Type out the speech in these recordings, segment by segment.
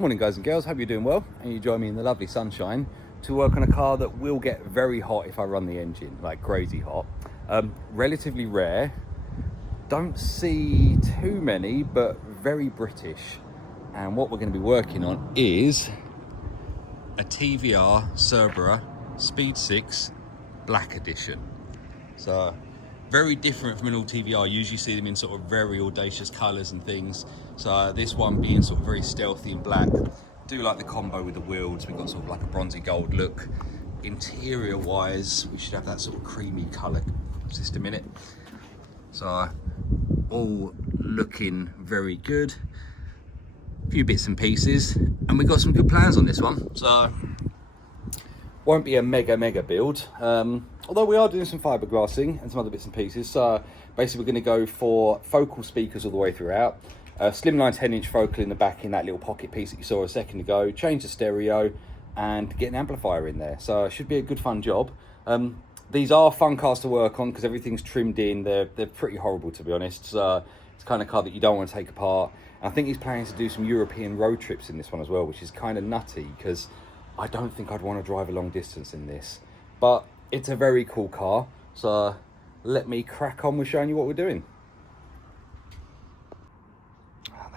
Morning guys and girls, hope you're doing well and you join me in the lovely sunshine to work on a car that will get very hot if I run the engine, like crazy hot. Relatively rare, don't see too many, but very British. And what we're going to be working on is a TVR Cerbera Speed 6 Black Edition. So very different from an all TVR. You usually see them in sort of very audacious colours and things. So this one being sort of very stealthy and black. Do like the combo with the wheels. We've got sort of like a bronzy gold look. Interior wise, we should have that sort of creamy colour system in it. So all looking very good. A few bits and pieces, and we've got some good plans on this one. So won't be a mega build, although we are doing some fiberglassing and some other bits and pieces. So basically we're going to go for focal speakers all the way throughout, slimline 10-inch focal in the back in that little pocket piece that you saw a second ago, change the stereo and get an amplifier in there. So it should be a good fun job. These are fun cars to work on because everything's trimmed in. They're pretty horrible, to be honest. So it's the kind of car that you don't want to take apart. And I think he's planning to do some European road trips in this one as well, which is kind of nutty because I don't think I'd want to drive a long distance in this, but it's a very cool car. So let me crack on with showing you what we're doing.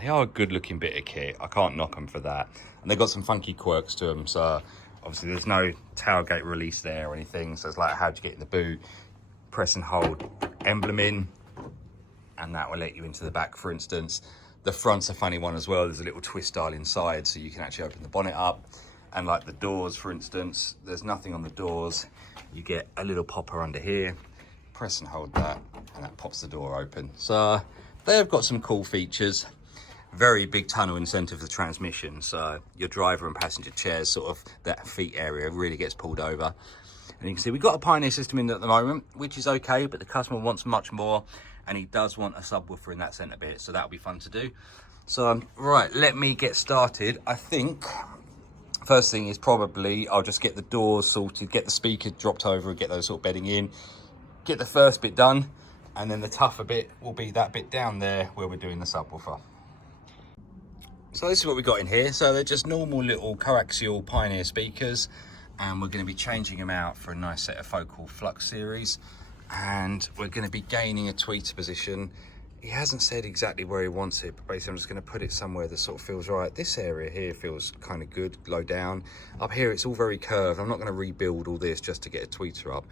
They are a good looking bit of kit. I can't knock them for that. And they've got some funky quirks to them. So obviously there's no tailgate release there or anything. So it's like, how'd you get in the boot? Press and hold emblem in, and that will let you into the back, for instance. The front's a funny one as well. There's a little twist dial inside, so you can actually open the bonnet up. And like the doors, for instance, there's nothing on the doors. You get a little popper under here, press and hold that, and that pops the door open. So they've got some cool features. Very big tunnel in the centre of the transmission. So your driver and passenger chairs, sort of that feet area really gets pulled over. And you can see we've got a Pioneer system in at the moment, which is okay, but the customer wants much more. And he does want a subwoofer in that centre bit, so that'll be fun to do. So right, let me get started. I think first thing is probably I'll just get the doors sorted, get the speaker dropped over and get those sort of bedding in, get the first bit done, and then the tougher bit will be that bit down there where we're doing the subwoofer. So this is what we got in here. So they're just normal little coaxial Pioneer speakers, and we're going to be changing them out for a nice set of focal flux series, and we're going to be gaining a tweeter position. He hasn't said exactly where he wants it, but basically I'm just going to put it somewhere that sort of feels right. This area here feels kind of good, low down. Up here it's all very curved. I'm not going to rebuild all this just to get a tweeter up,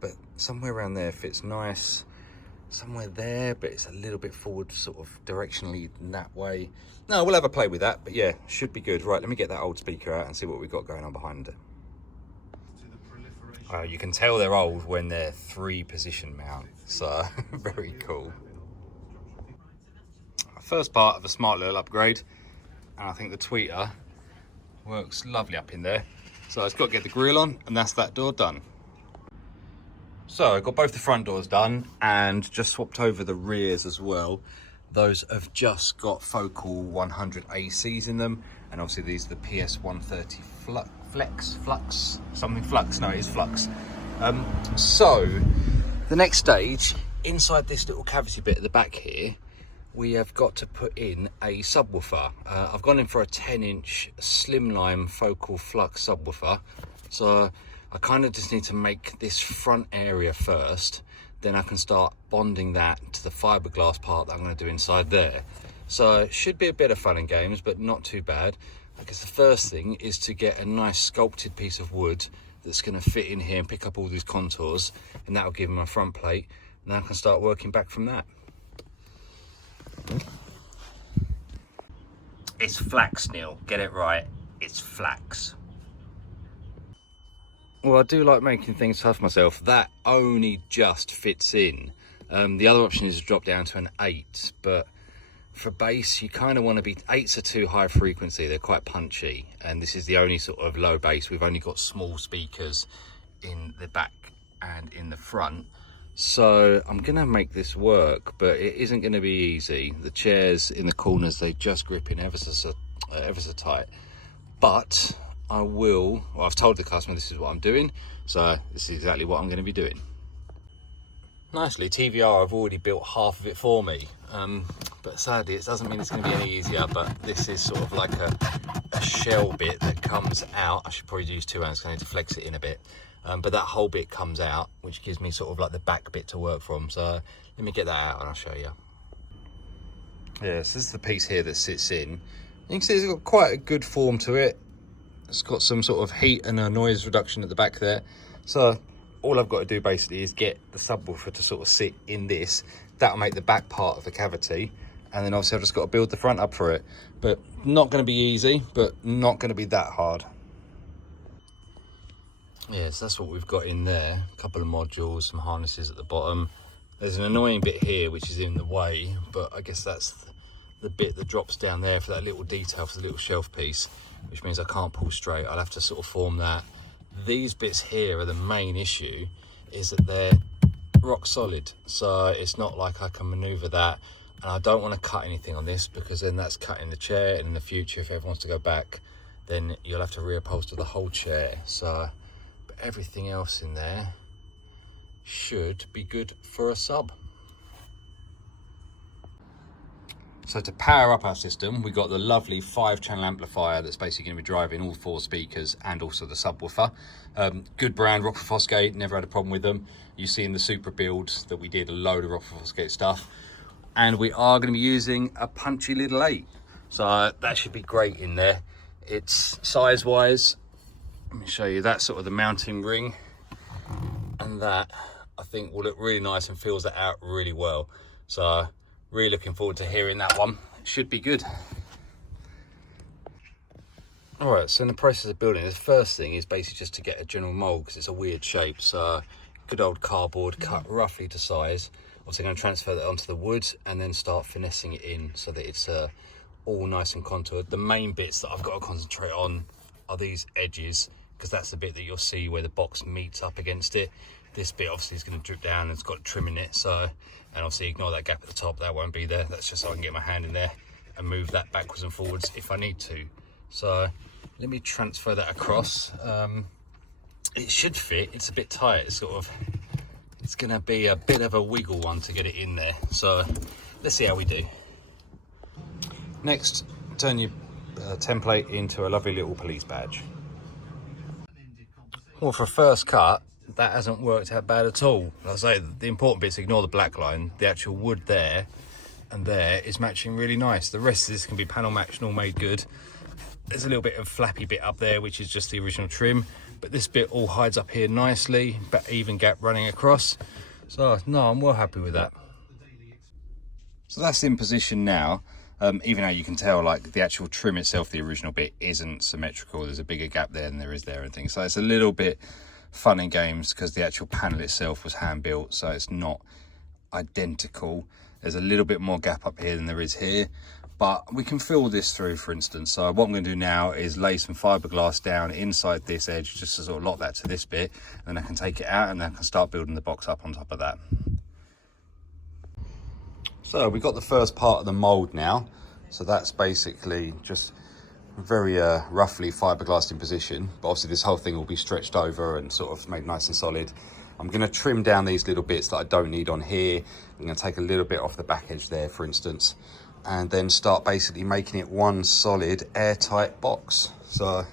but somewhere around there fits nice. Somewhere there, but it's a little bit forward, sort of directionally in that way. No, we'll have a play with that, but yeah, should be good. Right, let me get that old speaker out and see what we've got going on behind it. You can tell they're old when they're 3-position mount, so very cool. First part of a smart little upgrade, and I think the tweeter works lovely up in there. So it's got to get the grille on, and that's that door done. So I've got both the front doors done and just swapped over the rears as well. Those have just got focal 100 ACs in them, and obviously these are the PS130 Flux, no, it is Flux. So the next stage, inside this little cavity bit at the back here, we have got to put in a subwoofer. I've gone in for a 10-inch slimline focal flux subwoofer. So I kind of just need to make this front area first, then I can start bonding that to the fiberglass part that I'm going to do inside there. So it should be a bit of fun and games, but not too bad. I guess the first thing is to get a nice sculpted piece of wood that's going to fit in here and pick up all these contours, and that will give them a front plate, and then I can start working back from that. It's flax, Neil. Get it right. It's flax. Well, I do like making things tough myself. That only just fits in. The other option is to drop down to an 8, but for bass, you kind of want to be... 8s are too high frequency. They're quite punchy, and this is the only sort of low bass. We've only got small speakers in the back and in the front. So I'm going to make this work, but it isn't going to be easy. The chairs in the corners, they just grip in ever so tight. But I will, well, I've told the customer this is what I'm doing, so this is exactly what I'm going to be doing. Nicely, TVR have already built half of it for me, but sadly it doesn't mean it's going to be any easier, but this is sort of like a a shell bit that comes out. I should probably use 2 hands because I need to flex it in a bit. But that whole bit comes out, which gives me sort of like the back bit to work from. So let me get that out and I'll show you. Yeah, so this is the piece here that sits in. You can see it's got quite a good form to it. It's got some sort of heat and a noise reduction at the back there. So all I've got to do basically is get the subwoofer to sort of sit in this. That'll make the back part of the cavity. And then obviously I've just got to build the front up for it. But not going to be easy, but not going to be that hard. Yeah, so that's what we've got in there. A couple of modules, some harnesses at the bottom. There's an annoying bit here which is in the way, but I guess that's the bit that drops down there for that little detail, for the little shelf piece, which means I can't pull straight. I'll have to sort of form that. These bits here are the main issue, is that they're rock solid. So it's not like I can maneuver that. And I don't want to cut anything on this, because then that's cutting the chair. And in the future, if everyone wants to go back, then you'll have to reupholster the whole chair. So, but everything else in there should be good for a sub. So to power up our system, we got the lovely 5-channel amplifier that's basically going to be driving all 4 speakers and also the subwoofer. Good brand, Rockford Fosgate, never had a problem with them. You see in the super builds that we did a load of Rockford Fosgate stuff. And we are going to be using a punchy little 8. So that should be great in there. It's size-wise, let me show you, that's sort of the mounting ring. And that, I think, will look really nice and fills that out really well. So really looking forward to hearing that one. It should be good. All right, so in the process of building, the first thing is basically just to get a general mold, because it's a weird shape. So good old cardboard cut roughly to size. Obviously going to transfer that onto the wood and then start finessing it in so that it's all nice and contoured. The main bits that I've got to concentrate on are these edges, because that's the bit that you'll see where the box meets up against it. This bit obviously is going to drip down and it's got trim in it. So, and obviously ignore that gap at the top, that won't be there. That's just so I can get my hand in there and move that backwards and forwards if I need to. So let me transfer that across. It should fit, it's a bit tight, it's sort of, it's going to be a bit of a wiggle one to get it in there. So let's see how we do. Next, turn your template into a lovely little police badge. Well, for a first cut, that hasn't worked out bad at all. Like I say, the important bits, ignore the black line. The actual wood there and there is matching really nice. The rest of this can be panel matched and all made good. There's a little bit of flappy bit up there, which is just the original trim. But this bit all hides up here nicely, but even gap running across. So no, I'm well happy with that. So that's in position now. Even though you can tell, like, the actual trim itself, the original bit, isn't symmetrical. There's a bigger gap there than there is there and things. So it's a little bit fun and games because the actual panel itself was hand built, so it's not identical. There's a little bit more gap up here than there is here, but we can fill this through, for instance. So what I'm going to do now is lay some fiberglass down inside this edge just to sort of lock that to this bit, and then I can take it out and then I can start building the box up on top of that. So we've got the first part of the mold now. So that's basically just very roughly fiberglassed in position, but obviously this whole thing will be stretched over and sort of made nice and solid. I'm going to trim down these little bits that I don't need on here. I'm going to take a little bit off the back edge there, for instance, and then start basically making it one solid airtight box. So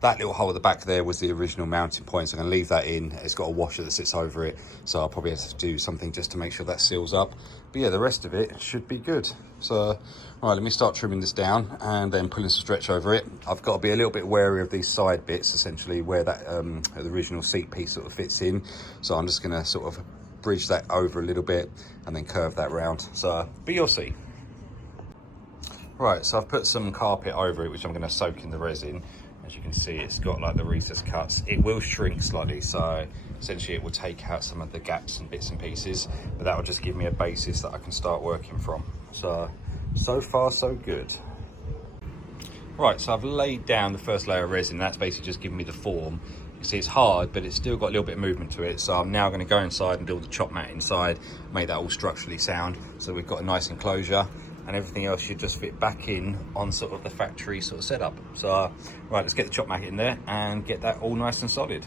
that little hole at the back there was the original mounting point, so I'm going to leave that in. It's got a washer that sits over it, so I'll probably have to do something just to make sure that seals up. But yeah, the rest of it should be good. So, all right, let me start trimming this down and then pulling some stretch over it. I've got to be a little bit wary of these side bits, essentially, where that the original seat piece sort of fits in. So I'm just going to sort of bridge that over a little bit and then curve that round. So, but you'll see. Right, so I've put some carpet over it, which I'm going to soak in the resin. As you can see, it's got like the recessed cuts. It will shrink slightly, so essentially it will take out some of the gaps and bits and pieces, but that will just give me a basis that I can start working from. So far so good. Right, so I've laid down the first layer of resin. That's basically just giving me the form. You see it's hard, but it's still got a little bit of movement to it. So I'm now going to go inside and build the chop mat inside, make that all structurally sound. So we've got a nice enclosure, and everything else should just fit back in on sort of the factory sort of setup. So, right, let's get the chop mat in there and get that all nice and solid.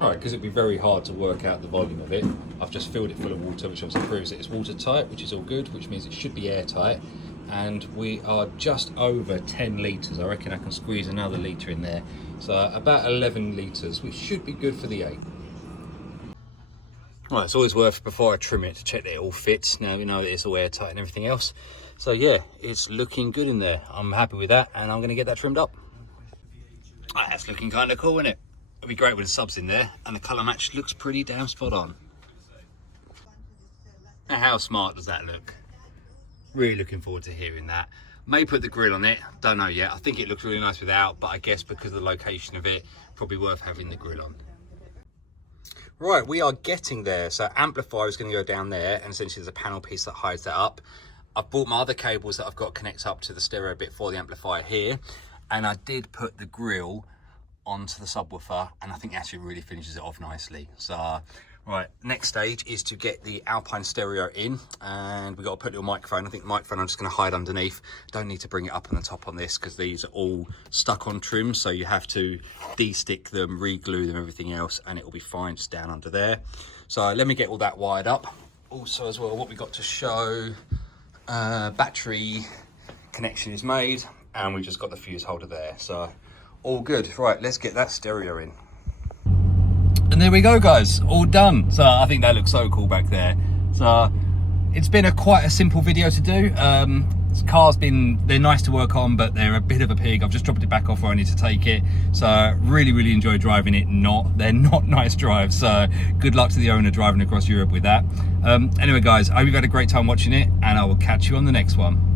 All right, because it'd be very hard to work out the volume of it, I've just filled it full of water, which obviously proves that it's watertight, which is all good, which means it should be airtight. and we are just over 10 litres. I reckon I can squeeze another litre in there. So about 11 litres, which should be good for the 8. Well, it's always worth, before I trim it, to check that it all fits. Now you know that it's all airtight and everything else. So yeah, it's looking good in there. I'm happy with that, and I'm going to get that trimmed up. Oh, that's looking kind of cool, isn't it? It'd be great with the subs in there, and the colour match looks pretty damn spot on. Now, how smart does that look? Really looking forward to hearing that. May put the grill on it, don't know yet. I think it looks really nice without, but I guess because of the location of it, probably worth having the grill on. Right, we are getting there. So amplifier is going to go down there, and essentially there's a panel piece that hides that up. I've brought my other cables that I've got to connect up to the stereo bit for the amplifier here, and I did put the grill onto the subwoofer, and I think it actually really finishes it off nicely. So right, next stage is to get the Alpine stereo in, and we've got to put a little microphone. I think the microphone I'm just going to hide underneath. Don't need to bring it up on the top on this, because these are all stuck on trim, so you have to de-stick them, re-glue them, everything else, and it will be fine just down under there. So let me get all that wired up. Also as well, what we got to show, battery connection is made, and we just got the fuse holder there, so all good. Right, let's get that stereo in. And there we go, guys, all done. So I think that looks so cool back there. So it's been quite a simple video to do. This car's they're nice to work on, but they're a bit of a pig. I've just dropped it back off where I need to take it. So really enjoy driving it. They're not nice drives. So good luck to the owner driving across Europe with that. Anyway, guys, I hope you've had a great time watching it, and I will catch you on the next one.